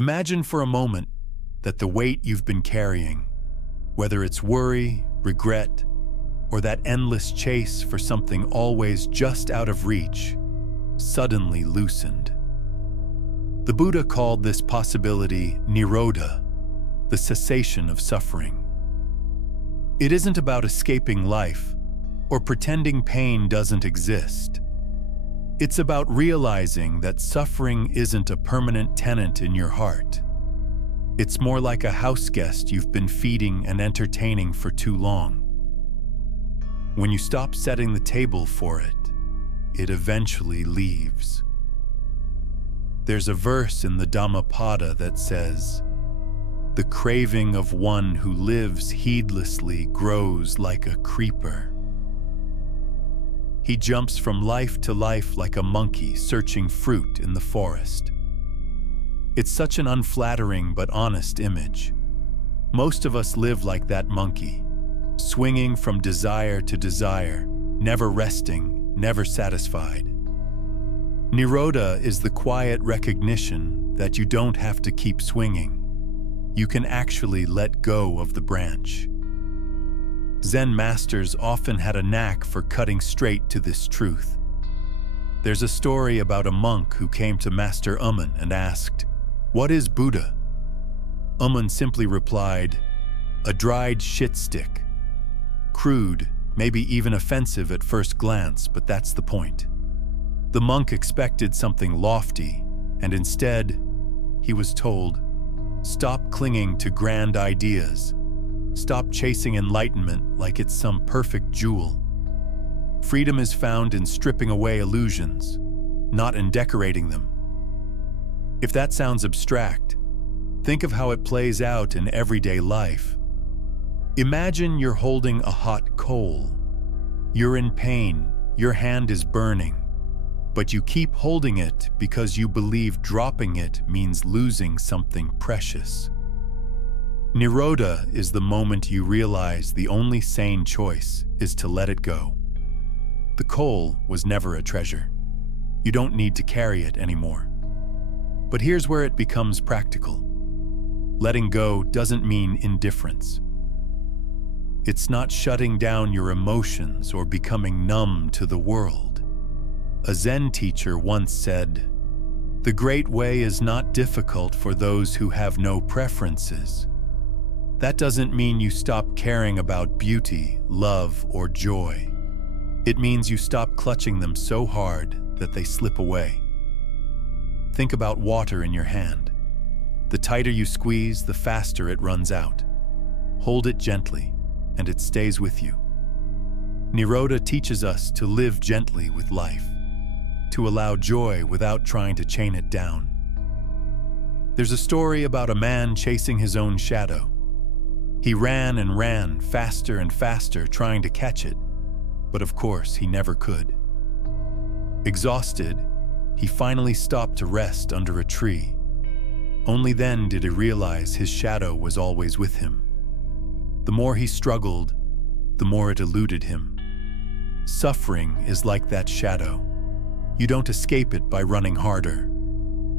Imagine for a moment that the weight you've been carrying, whether it's worry, regret, or that endless chase for something always just out of reach, suddenly loosened. The Buddha called this possibility Nirodha, the cessation of suffering. It isn't about escaping life or pretending pain doesn't exist. It's about realizing that suffering isn't a permanent tenant in your heart. It's more like a house guest you've been feeding and entertaining for too long. When you stop setting the table for it, it eventually leaves. There's a verse in the Dhammapada that says, "The craving of one who lives heedlessly grows like a creeper." He jumps from life to life like a monkey searching fruit in the forest. It's such an unflattering but honest image. Most of us live like that monkey, swinging from desire to desire, never resting, never satisfied. Nirodha is the quiet recognition that you don't have to keep swinging. You can actually let go of the branch. Zen masters often had a knack for cutting straight to this truth. There's a story about a monk who came to Master Umman and asked, "What is Buddha?" Umman simply replied, "A dried shit stick." Crude, maybe even offensive at first glance, but that's the point. The monk expected something lofty, and instead, he was told, "Stop clinging to grand ideas. Stop chasing enlightenment like it's some perfect jewel. Freedom is found in stripping away illusions, not in decorating them." If that sounds abstract, think of how it plays out in everyday life. Imagine you're holding a hot coal. You're in pain, your hand is burning, but you keep holding it because you believe dropping it means losing something precious. Nirodha is the moment you realize the only sane choice is to let it go. The coal was never a treasure. You don't need to carry it anymore. But here's where it becomes practical. Letting go doesn't mean indifference. It's not shutting down your emotions or becoming numb to the world. A Zen teacher once said, "The great way is not difficult for those who have no preferences." That doesn't mean you stop caring about beauty, love, or joy. It means you stop clutching them so hard that they slip away. Think about water in your hand. The tighter you squeeze, the faster it runs out. Hold it gently, and it stays with you. Nirodha teaches us to live gently with life, to allow joy without trying to chain it down. There's a story about a man chasing his own shadow. He ran and ran, faster and faster, trying to catch it, but of course he never could. Exhausted, he finally stopped to rest under a tree. Only then did he realize his shadow was always with him. The more he struggled, the more it eluded him. Suffering is like that shadow. You don't escape it by running harder.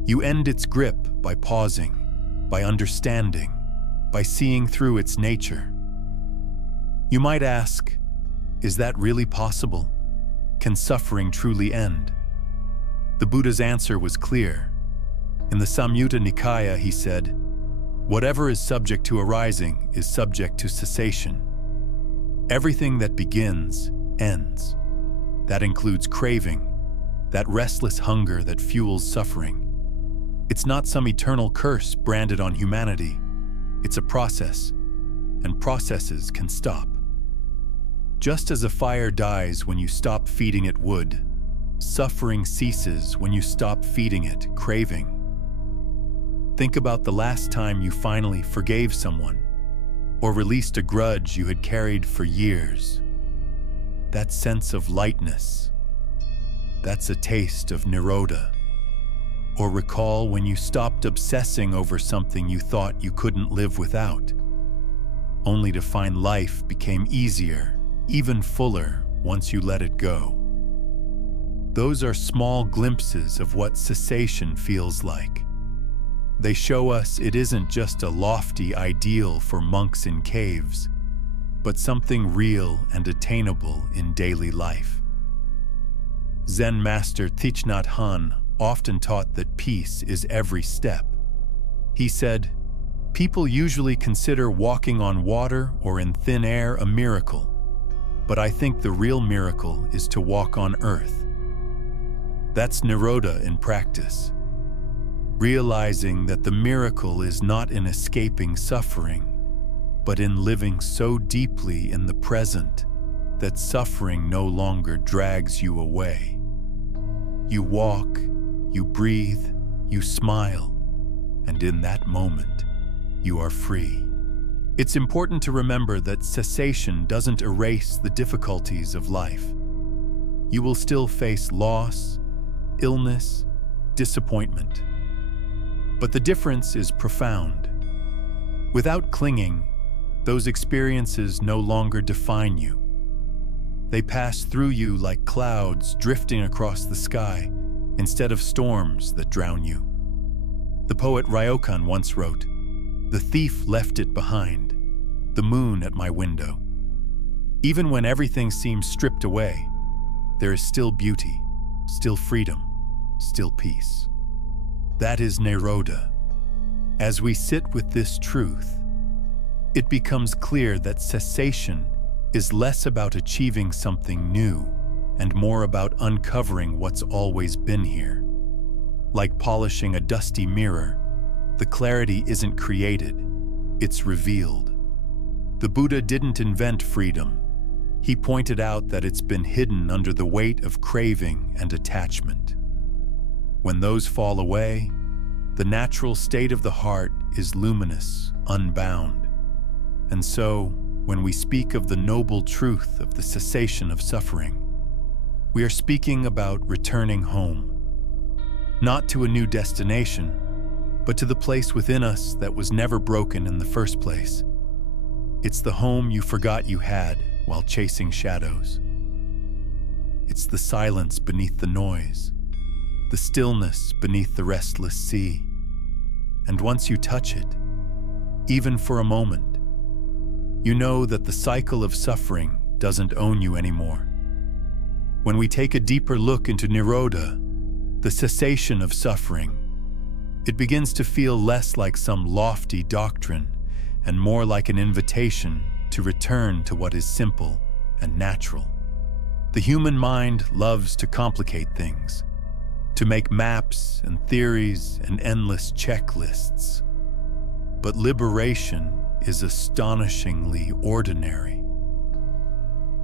You end its grip by pausing, by understanding, by seeing through its nature. You might ask, is that really possible? Can suffering truly end? The Buddha's answer was clear. In the Samyutta Nikaya, he said, "Whatever is subject to arising is subject to cessation. Everything that begins, ends. That includes craving, that restless hunger that fuels suffering. It's not some eternal curse branded on humanity. It's a process, and processes can stop. Just as a fire dies when you stop feeding it wood, suffering ceases when you stop feeding it craving. Think about the last time you finally forgave someone, or released a grudge you had carried for years. That sense of lightness, that's a taste of Nirodha. Or recall when you stopped obsessing over something you thought you couldn't live without, only to find life became easier, even fuller, once you let it go. Those are small glimpses of what cessation feels like. They show us it isn't just a lofty ideal for monks in caves, but something real and attainable in daily life. Zen master Thich Nhat Hanh often taught that peace is every step. He said, "People usually consider walking on water or in thin air a miracle, but I think the real miracle is to walk on earth." That's Nirodha in practice. Realizing that the miracle is not in escaping suffering, but in living so deeply in the present that suffering no longer drags you away. You walk, you breathe, you smile, and in that moment, you are free. It's important to remember that cessation doesn't erase the difficulties of life. You will still face loss, illness, disappointment. But the difference is profound. Without clinging, those experiences no longer define you. They pass through you like clouds drifting across the sky instead of storms that drown you. The poet Ryokan once wrote, "The thief left it behind, the moon at my window." Even when everything seems stripped away, there is still beauty, still freedom, still peace. That is Nirodha. As we sit with this truth, it becomes clear that cessation is less about achieving something new and more about uncovering what's always been here. Like polishing a dusty mirror, the clarity isn't created, it's revealed. The Buddha didn't invent freedom. He pointed out that it's been hidden under the weight of craving and attachment. When those fall away, the natural state of the heart is luminous, unbound. And so, when we speak of the noble truth of the cessation of suffering, we are speaking about returning home. Not to a new destination, but to the place within us that was never broken in the first place. It's the home you forgot you had while chasing shadows. It's the silence beneath the noise, the stillness beneath the restless sea. And once you touch it, even for a moment, you know that the cycle of suffering doesn't own you anymore. When we take a deeper look into Nirodha, the cessation of suffering, it begins to feel less like some lofty doctrine and more like an invitation to return to what is simple and natural. The human mind loves to complicate things, to make maps and theories and endless checklists. But liberation is astonishingly ordinary.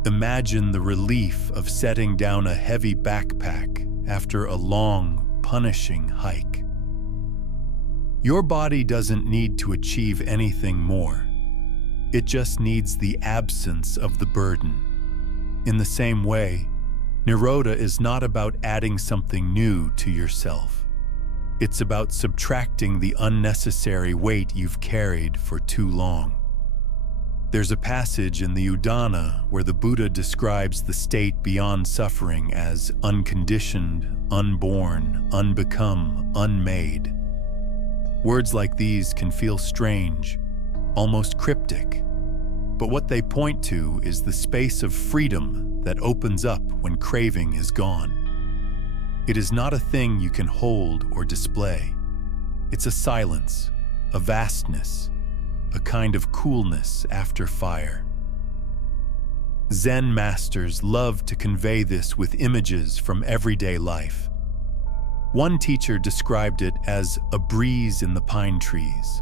Imagine the relief of setting down a heavy backpack after a long, punishing hike. Your body doesn't need to achieve anything more. It just needs the absence of the burden. In the same way, Nirodha is not about adding something new to yourself. It's about subtracting the unnecessary weight you've carried for too long. There's a passage in the Udana where the Buddha describes the state beyond suffering as unconditioned, unborn, unbecome, unmade. Words like these can feel strange, almost cryptic, but what they point to is the space of freedom that opens up when craving is gone. It is not a thing you can hold or display. It's a silence, a vastness, a kind of coolness after fire. Zen masters love to convey this with images from everyday life. One teacher described it as a breeze in the pine trees,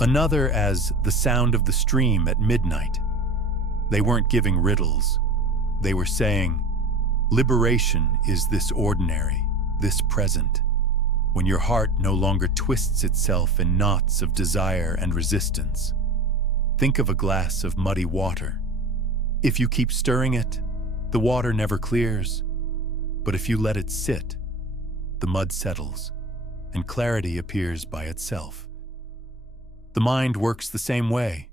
another as the sound of the stream at midnight. They weren't giving riddles. They were saying, liberation is this ordinary, this present, when your heart no longer twists itself in knots of desire and resistance. Think of a glass of muddy water. If you keep stirring it, the water never clears. But if you let it sit, the mud settles, and clarity appears by itself. The mind works the same way.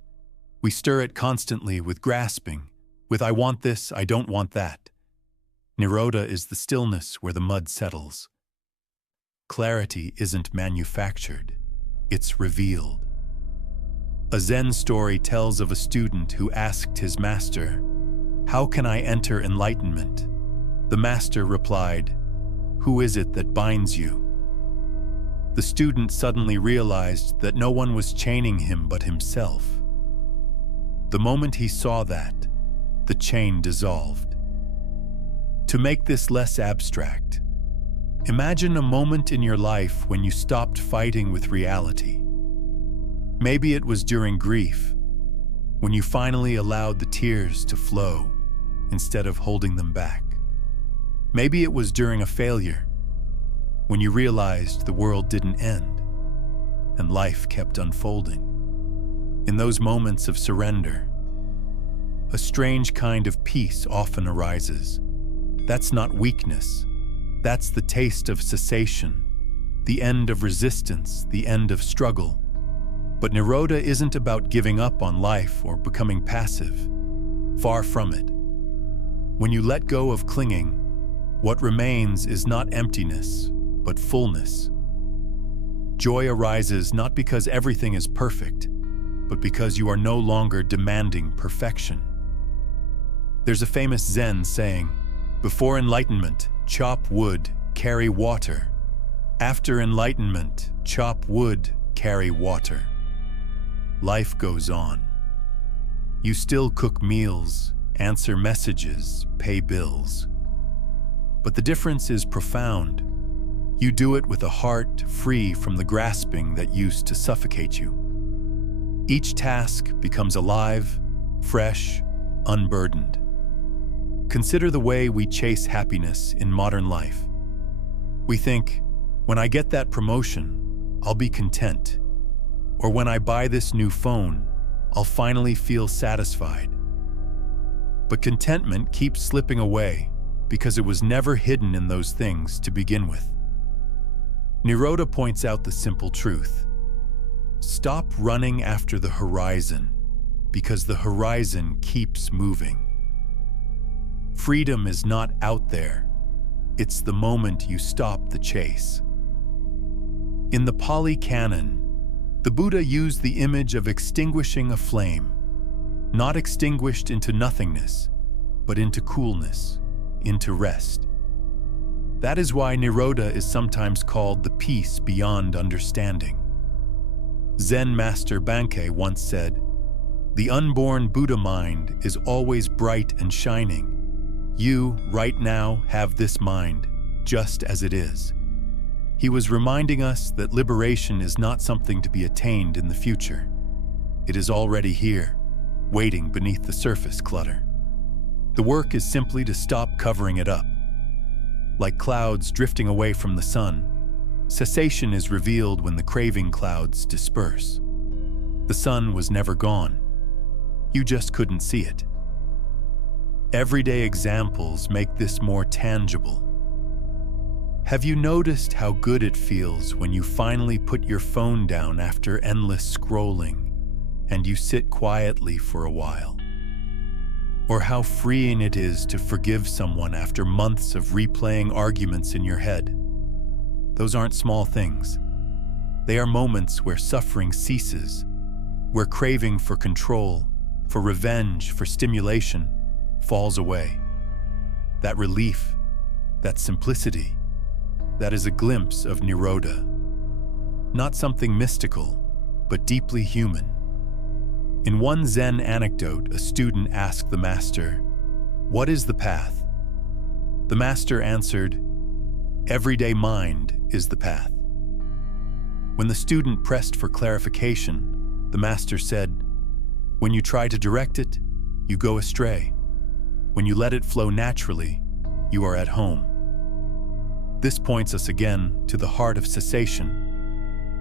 We stir it constantly with grasping, with I want this, I don't want that. Nirodha is the stillness where the mud settles. Clarity isn't manufactured. it's revealed. A Zen story tells of a student who asked his master, "How can I enter enlightenment?" The master replied, "Who is it that binds you?" The student suddenly realized that no one was chaining him but himself. The moment he saw that, the chain dissolved. To make this less abstract, imagine a moment in your life when you stopped fighting with reality. Maybe it was during grief, when you finally allowed the tears to flow instead of holding them back. Maybe it was during a failure, when you realized the world didn't end and life kept unfolding. In those moments of surrender, a strange kind of peace often arises. That's not weakness. That's the taste of cessation, the end of resistance, the end of struggle. But Nirodha isn't about giving up on life or becoming passive. Far from it. When you let go of clinging, what remains is not emptiness, but fullness. Joy arises not because everything is perfect, but because you are no longer demanding perfection. There's a famous Zen saying, "Before enlightenment, chop wood, carry water. After enlightenment, chop wood, carry water." Life goes on. You still cook meals, answer messages, pay bills. But the difference is profound. You do it with a heart free from the grasping that used to suffocate you. Each task becomes alive, fresh, unburdened. Consider the way we chase happiness in modern life. We think, when I get that promotion, I'll be content. Or when I buy this new phone, I'll finally feel satisfied. But contentment keeps slipping away because it was never hidden in those things to begin with. Nirodha points out the simple truth. Stop running after the horizon because the horizon keeps moving. Freedom is not out there. It's the moment you stop the chase. In the Pali Canon, the Buddha used the image of extinguishing a flame, not extinguished into nothingness, but into coolness, into rest. That is why Nirodha is sometimes called the peace beyond understanding. Zen master Bankei once said, "The unborn Buddha mind is always bright and shining. You, right now, have this mind, just as it is." He was reminding us that liberation is not something to be attained in the future. It is already here, waiting beneath the surface clutter. The work is simply to stop covering it up. Like clouds drifting away from the sun, cessation is revealed when the craving clouds disperse. The sun was never gone. You just couldn't see it. Everyday examples make this more tangible. Have you noticed how good it feels when you finally put your phone down after endless scrolling and you sit quietly for a while? Or how freeing it is to forgive someone after months of replaying arguments in your head? Those aren't small things. They are moments where suffering ceases, where craving for control, for revenge, for stimulation falls away. That relief, that simplicity, that is a glimpse of Nirodha. Not something mystical, but deeply human. In one Zen anecdote, a student asked the master, "What is the path?" The master answered, "Everyday mind is the path." When the student pressed for clarification, the master said, "When you try to direct it, you go astray. When you let it flow naturally, you are at home." This points us again to the heart of cessation.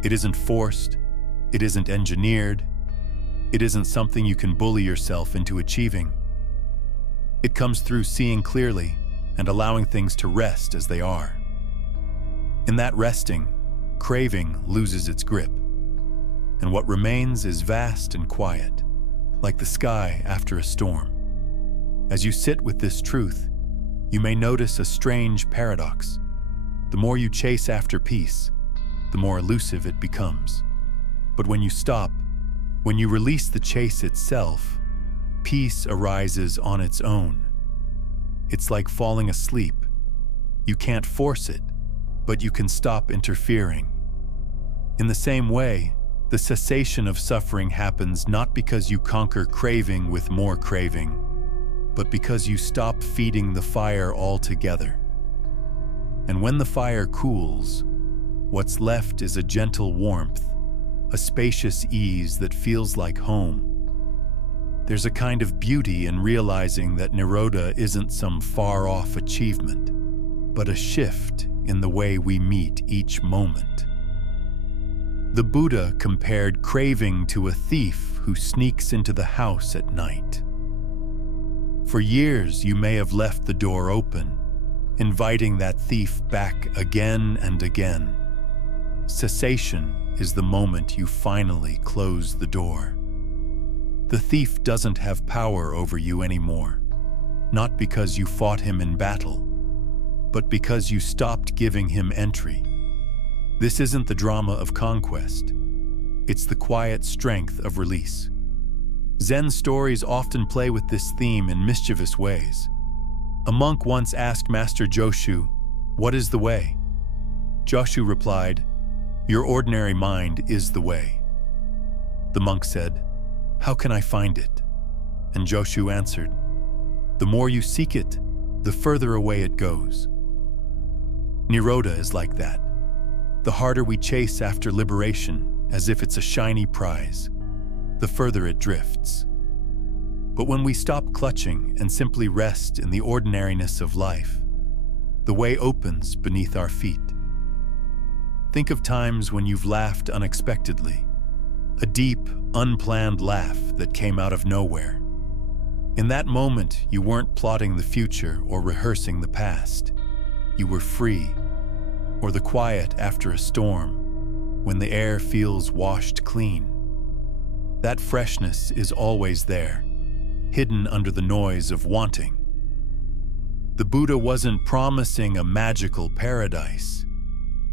It isn't forced, it isn't engineered, it isn't something you can bully yourself into achieving. It comes through seeing clearly and allowing things to rest as they are. In that resting, craving loses its grip, and what remains is vast and quiet, like the sky after a storm. As you sit with this truth, you may notice a strange paradox. The more you chase after peace, the more elusive it becomes. But when you stop, when you release the chase itself, peace arises on its own. It's like falling asleep. You can't force it, but you can stop interfering. In the same way, the cessation of suffering happens not because you conquer craving with more craving, but because you stop feeding the fire altogether. And when the fire cools, what's left is a gentle warmth, a spacious ease that feels like home. There's a kind of beauty in realizing that Nirodha isn't some far-off achievement, but a shift in the way we meet each moment. The Buddha compared craving to a thief who sneaks into the house at night. For years, you may have left the door open, inviting that thief back again and again. Cessation is the moment you finally close the door. The thief doesn't have power over you anymore, not because you fought him in battle, but because you stopped giving him entry. This isn't the drama of conquest. It's the quiet strength of release. Zen stories often play with this theme in mischievous ways. A monk once asked Master Joshu, "What is the way?" Joshu replied, "Your ordinary mind is the way." The monk said, "How can I find it?" And Joshu answered, "The more you seek it, the further away it goes." Nirodha is like that. The harder we chase after liberation, as if it's a shiny prize, the further it drifts. But when we stop clutching and simply rest in the ordinariness of life, the way opens beneath our feet. Think of times when you've laughed unexpectedly, a deep, unplanned laugh that came out of nowhere. In that moment, you weren't plotting the future or rehearsing the past. You were free, or the quiet after a storm, when the air feels washed clean. That freshness is always there, hidden under the noise of wanting. The Buddha wasn't promising a magical paradise.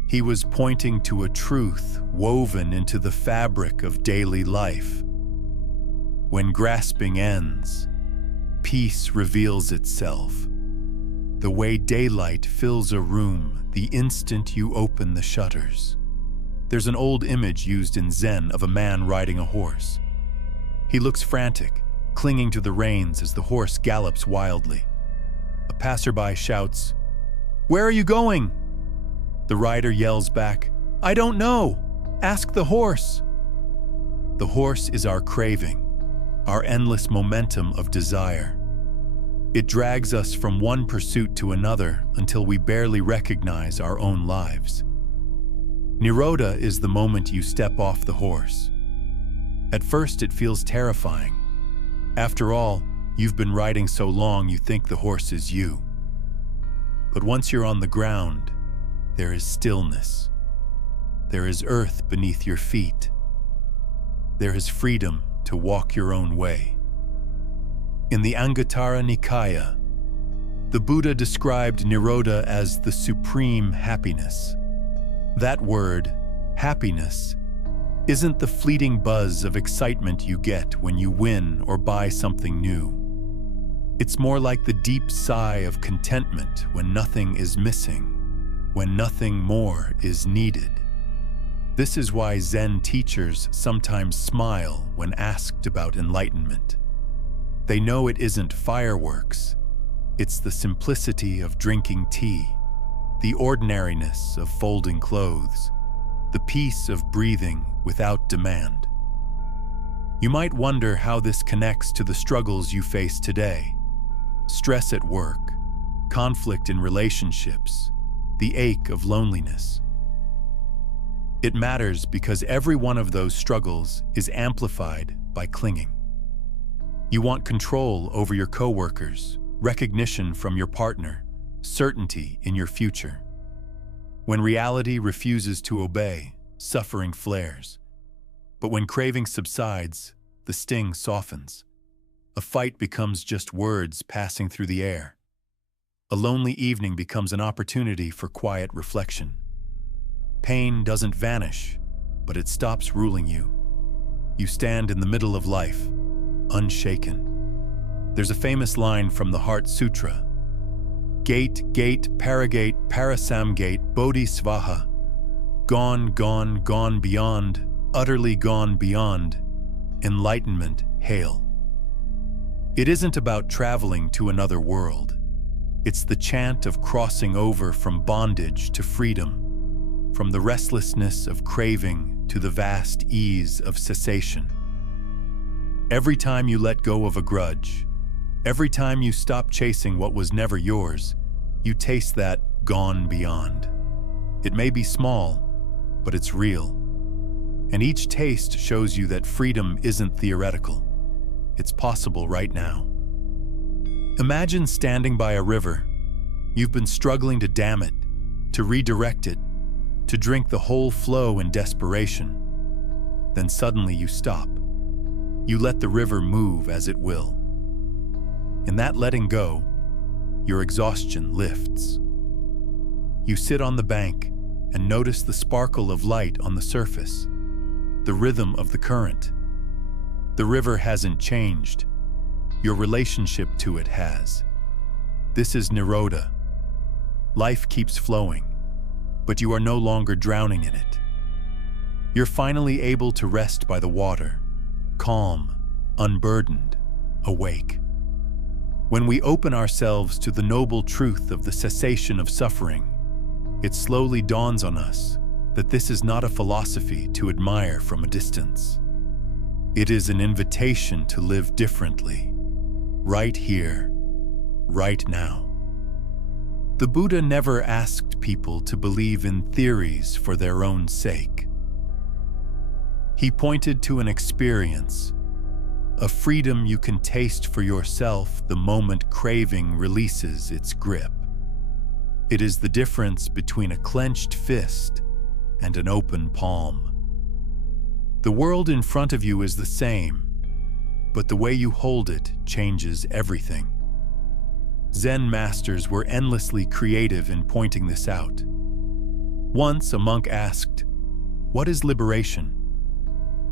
He was pointing to a truth woven into the fabric of daily life. When grasping ends, peace reveals itself. The way daylight fills a room the instant you open the shutters. There's an old image used in Zen of a man riding a horse. He looks frantic, clinging to the reins as the horse gallops wildly. A passerby shouts, "Where are you going?" The rider yells back, "I don't know. Ask the horse." The horse is our craving, our endless momentum of desire. It drags us from one pursuit to another until we barely recognize our own lives. Nirodha is the moment you step off the horse. At first, it feels terrifying. After all, you've been riding so long you think the horse is you. But once you're on the ground, there is stillness. There is earth beneath your feet. There is freedom to walk your own way. In the Anguttara Nikaya, the Buddha described Nirodha as the supreme happiness. That word, happiness, isn't the fleeting buzz of excitement you get when you win or buy something new. It's more like the deep sigh of contentment when nothing is missing, when nothing more is needed. This is why Zen teachers sometimes smile when asked about enlightenment. They know it isn't fireworks. It's the simplicity of drinking tea, the ordinariness of folding clothes, the peace of breathing without demand. You might wonder how this connects to the struggles you face today. Stress at work, conflict in relationships, the ache of loneliness. It matters because every one of those struggles is amplified by clinging. You want control over your coworkers, recognition from your partner, certainty in your future. When reality refuses to obey, suffering flares. But when craving subsides, the sting softens. A fight becomes just words passing through the air. A lonely evening becomes an opportunity for quiet reflection. Pain doesn't vanish. but it stops ruling you. You stand in the middle of life, unshaken. There's a famous line from the Heart Sutra: Gate, gate, paragate, parasamgate, bodhisvaha. Gone, gone, gone beyond, utterly gone beyond. Enlightenment, hail. It isn't about traveling to another world. It's the chant of crossing over from bondage to freedom, from the restlessness of craving to the vast ease of cessation. Every time you let go of a grudge, every time you stop chasing what was never yours, you taste that gone beyond. It may be small, but it's real. And each taste shows you that freedom isn't theoretical. It's possible right now. Imagine standing by a river. You've been struggling to dam it, to redirect it, to drink the whole flow in desperation. Then suddenly you stop. You let the river move as it will. In that letting go, your exhaustion lifts. You sit on the bank and notice the sparkle of light on the surface, the rhythm of the current. The river hasn't changed. Your relationship to it has. This is Nirodha. Life keeps flowing, but you are no longer drowning in it. You're finally able to rest by the water, calm, unburdened, awake. When we open ourselves to the noble truth of the cessation of suffering, it slowly dawns on us that this is not a philosophy to admire from a distance. It is an invitation to live differently, right here, right now. The Buddha never asked people to believe in theories for their own sake. He pointed to an experience, a freedom you can taste for yourself the moment craving releases its grip. It is the difference between a clenched fist and an open palm. The world in front of you is the same, but the way you hold it changes everything. Zen masters were endlessly creative in pointing this out. Once a monk asked, "What is liberation?"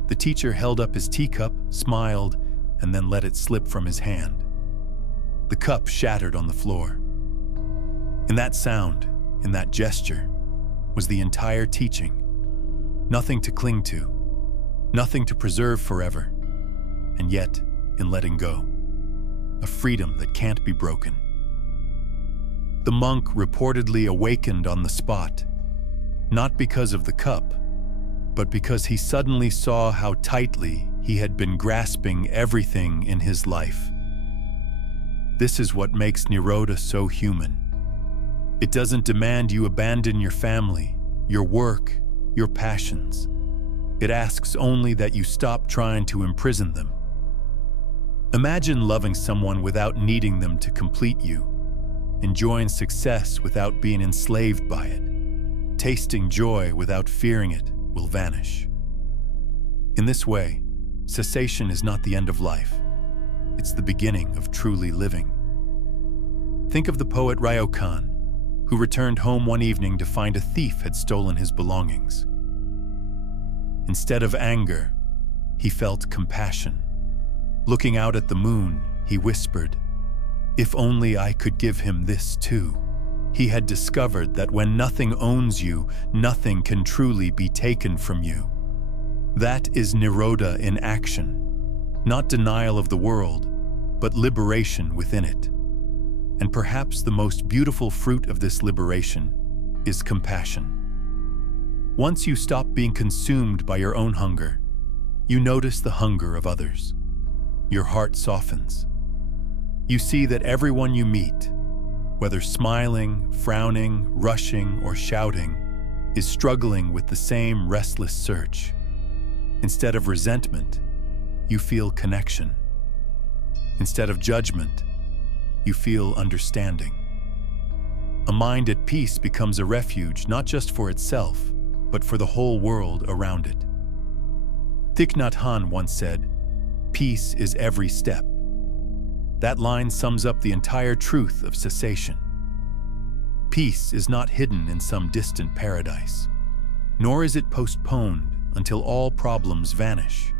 The teacher held up his teacup, smiled, and then let it slip from his hand. The cup shattered on the floor. In that sound, in that gesture, was the entire teaching. Nothing to cling to, nothing to preserve forever, and yet, in letting go, a freedom that can't be broken. The monk reportedly awakened on the spot, not because of the cup, but because he suddenly saw how tightly he had been grasping everything in his life. This is what makes Nirodha so human. It doesn't demand you abandon your family, your work, your passions. It asks only that you stop trying to imprison them. Imagine loving someone without needing them to complete you, enjoying success without being enslaved by it, tasting joy without fearing it will vanish. In this way, cessation is not the end of life. It's the beginning of truly living. Think of the poet Ryokan, who returned home one evening to find a thief had stolen his belongings. Instead of anger, he felt compassion. Looking out at the moon, he whispered, "If only I could give him this too." He had discovered that when nothing owns you, nothing can truly be taken from you. That is Nirodha in action, not denial of the world, but liberation within it. And perhaps the most beautiful fruit of this liberation is compassion. Once you stop being consumed by your own hunger, you notice the hunger of others. Your heart softens. You see that everyone you meet, whether smiling, frowning, rushing, or shouting, is struggling with the same restless search. Instead of resentment, you feel connection. Instead of judgment, you feel understanding. A mind at peace becomes a refuge not just for itself, but for the whole world around it. Thich Nhat Hanh once said, "Peace is every step." That line sums up the entire truth of cessation. Peace is not hidden in some distant paradise, nor is it postponed until all problems vanish.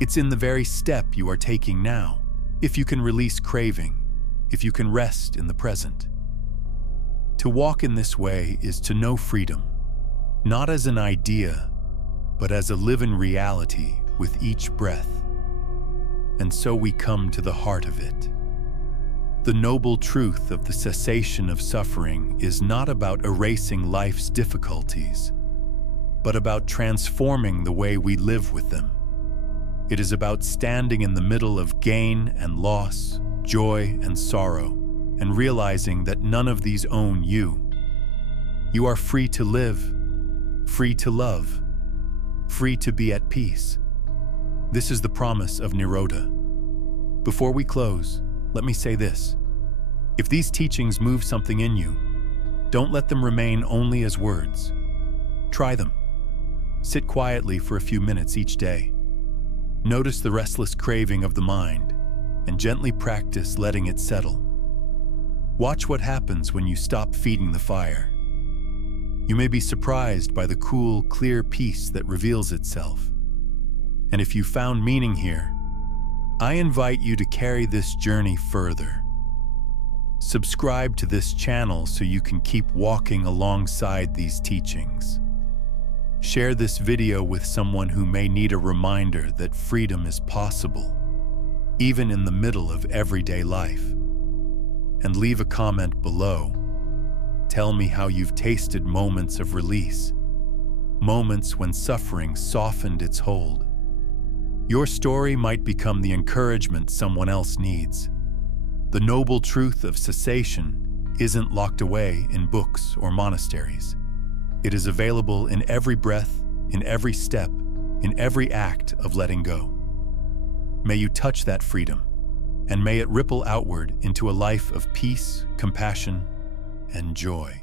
It's in the very step you are taking now, if you can release craving, if you can rest in the present. To walk in this way is to know freedom, not as an idea, but as a living reality with each breath. And so we come to the heart of it. The noble truth of the cessation of suffering is not about erasing life's difficulties, but about transforming the way we live with them. It is about standing in the middle of gain and loss, joy and sorrow, and realizing that none of these own you. You are free to live, free to love, free to be at peace. This is the promise of Nirodha. Before we close, let me say this. If these teachings move something in you, don't let them remain only as words. Try them. Sit quietly for a few minutes each day. Notice the restless craving of the mind, and gently practice letting it settle. Watch what happens when you stop feeding the fire. You may be surprised by the cool, clear peace that reveals itself. And if you found meaning here, I invite you to carry this journey further. Subscribe to this channel so you can keep walking alongside these teachings. Share this video with someone who may need a reminder that freedom is possible, even in the middle of everyday life. And leave a comment below. Tell me how you've tasted moments of release, moments when suffering softened its hold. Your story might become the encouragement someone else needs. The noble truth of cessation isn't locked away in books or monasteries. It is available in every breath, in every step, in every act of letting go. May you touch that freedom, and may it ripple outward into a life of peace, compassion, and joy.